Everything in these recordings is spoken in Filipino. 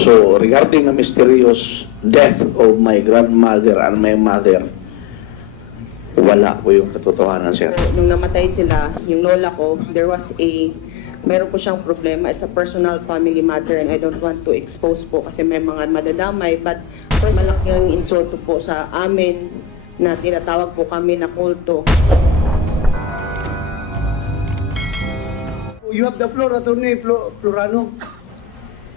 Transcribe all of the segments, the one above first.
So, regarding the mysterious death of my grandmother and my mother, wala po yung katotohanan, sir. Nung namatay sila, yung lola ko, meron po siyang problema. It's a personal family matter and I don't want to expose po kasi may mga madadamay. But malaking insulto po sa amin na tinatawag po kami na kulto. You have the floor, Attorney Florano.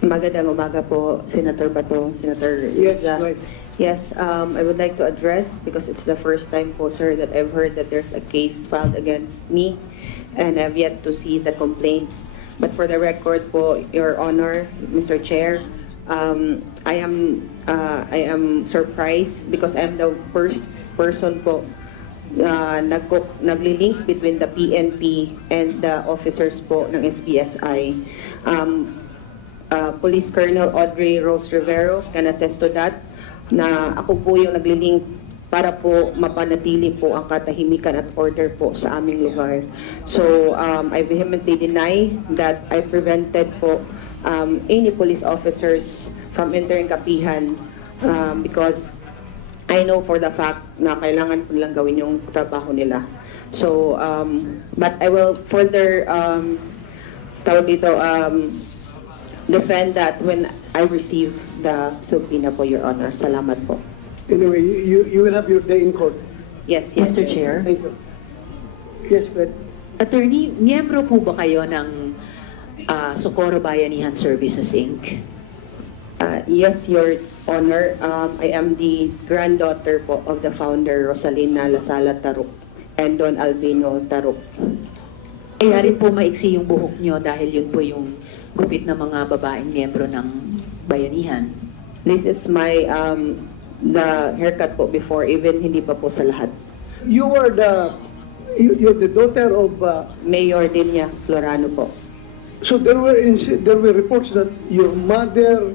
Magandang umaga po, Senator Bato, Senator Yes, Riza. right. Yes, I would like to address, because it's the first time po, sir, that I've heard that there's a case filed against me and I've yet to see the complaint. But for the record po, Your Honor, Mr. Chair, I am surprised because I'm the first person po naglilink between the PNP and the officers po ng SPSI. Police Colonel Audrey Rose Rivero can attest to that, na ako po yung naglilink para po mapanatili po ang katahimikan at order po sa aming lugar. So, I vehemently deny that I prevented po any police officers from entering Kapihan because I know for the fact na kailangan po lang gawin yung trabaho nila. So, but I will further defend that when I receive the subpoena po, Your Honor. Salamat po. Anyway, you will have your day in court. Yes, Mr. Chair. Thank you. Yes, but Attorney, miyembro po ba kayo ng Socorro Bayanihan Services, Inc.? Yes, Your Honor. I am the granddaughter po of the founder, Rosalina Lasala Taruk and Don Albino Taruk. Kaya rin po maiksi yung buhok nyo dahil yun po yung gupit na mga babaeng miyembro ng bayanihan. This is my the haircut po before, even hindi pa po sa lahat. you're the daughter of. Mayor Dinya Florano po. So there were reports that your mother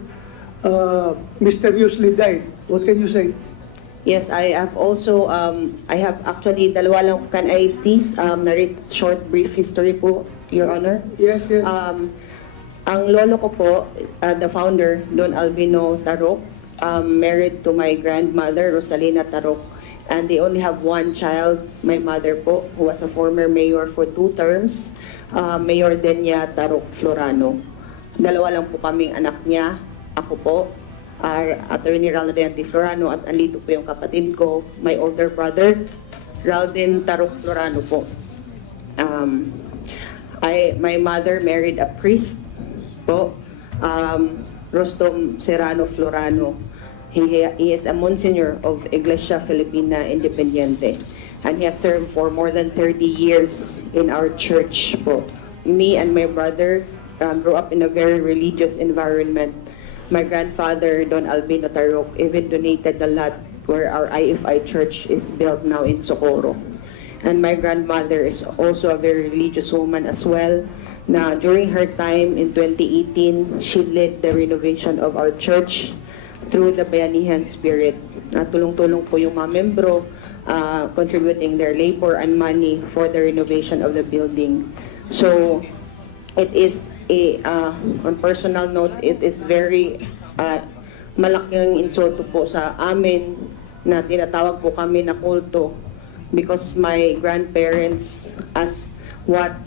mysteriously died. What can you say? Yes, I have also, I have actually, dalawa lang, can I please narrate short brief history po, Your Honor? Yes, yes. Ang lolo ko po, the founder, Don Albino Tarok, married to my grandmother, Rosalina Tarok, and they only have one child, my mother po, who was a former mayor for 2 terms, Mayor Denia Tarok Florano. Dalawa lang po kaming anak niya, ako po, Attorney Raldente Florano, at andito po yung kapatid ko, my older brother, Raldin Tarok Florano po. My mother married a priest po, Rostom Serrano Florano. He is a Monsignor of Iglesia Filipina Independiente, and he has served for more than 30 years in our church po. Me and my brother grew up in a very religious environment. My grandfather, Don Albino Tarok, even donated the lot where our IFI church is built now in Socorro. And my grandmother is also a very religious woman as well. Na during her time in 2018, she led the renovation of our church through the Bayanihan Spirit. Tulong-tulong po yung mga membro, contributing their labor and money for the renovation of the building. So, it is on personal note, it is very malaking insulto po sa amin na tinatawag po kami na kulto because my grandparents, as what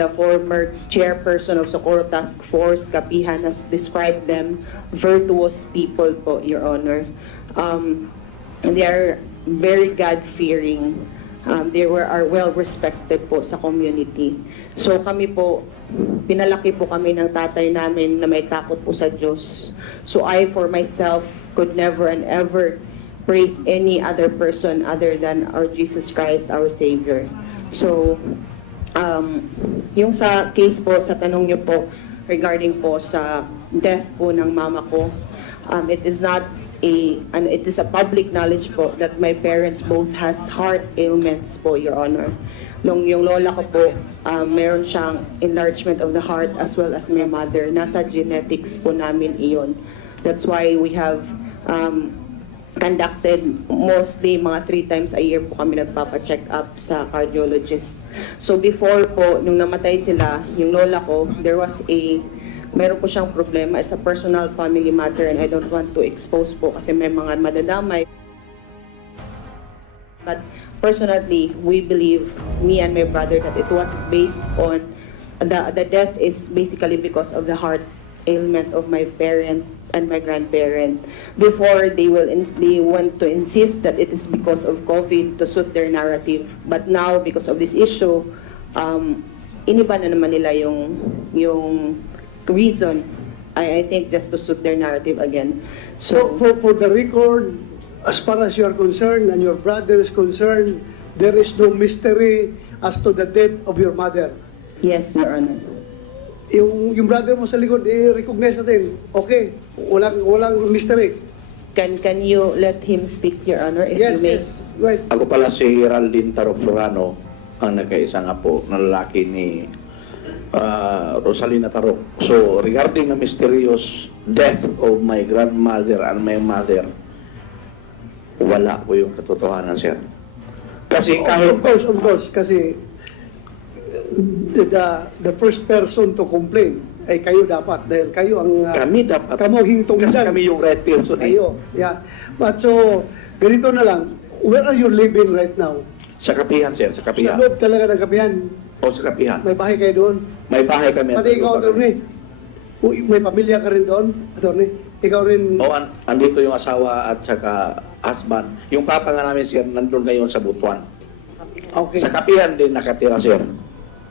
the former chairperson of Socorro Task Force, Kapihan, has described them, virtuous people po, Your Honor. And they are very God-fearing. They are well-respected po sa community. So kami po, pinalaki po kami ng tatay namin na may takot po sa Diyos. So I, for myself, could never and ever praise any other person other than our Jesus Christ, our Savior. So, yung sa case po, sa tanong niyo po, regarding po sa death po ng mama ko, it is a public knowledge po that my parents both has heart ailments po, Your Honor. Yung lola ko po, meron siyang enlargement of the heart as well as my mother. Nasa genetics po namin iyon. That's why we have conducted mostly mga 3 times a year po kami nagpapa-check up sa cardiologist. So before po, nung namatay sila, yung lola ko, there was a meron po siyang problema. It's a personal family matter and I don't want to expose po kasi may mga madadamay. But personally, we believe, me and my brother, that it was based on, the death is basically because of the heart ailment of my parent and my grandparent. Before, they want to insist that it is because of COVID to suit their narrative. But now, because of this issue, iniba na naman nila yung reason, I think just to suit their narrative again. So, for the record, as far as you are concerned and your brother is concerned, there is no mystery as to the death of your mother. Yes, Your Honor. Yung brother mo sa likod, i-recognize natin. Okay, walang mystery. Can you let him speak, Your Honor, if Yes, you may? yes. Right. Ako pala si Geraldine Tarok Florano, ang nagkaisa nga po na lalaki ni Rosalina Tarok. So, regarding the mysterious death of my grandmother and my mother, wala po yung katotohanan, sir. Kasi kahit... Of course, kasi the first person to complain ay kayo dapat dahil kayo ang kami dapat... kamo hingtong kasi dyan. kami yung right person. Kayo, yeah. But so, ganito na lang, where are you living right now? Sa kapihan, sir. Sa Sa kapihan. loob talaga ng kapihan. O sa kapihan. May bahay kayo doon. May bahay kami. Pati ikaw, attorney. May pamilya ka rin doon, attorney. Ikaw rin. O, andito yung asawa at saka husband. Yung papa nga namin, sir, nandun ngayon sa Butuan. Okay. Sa kapihan din nakatira, sir.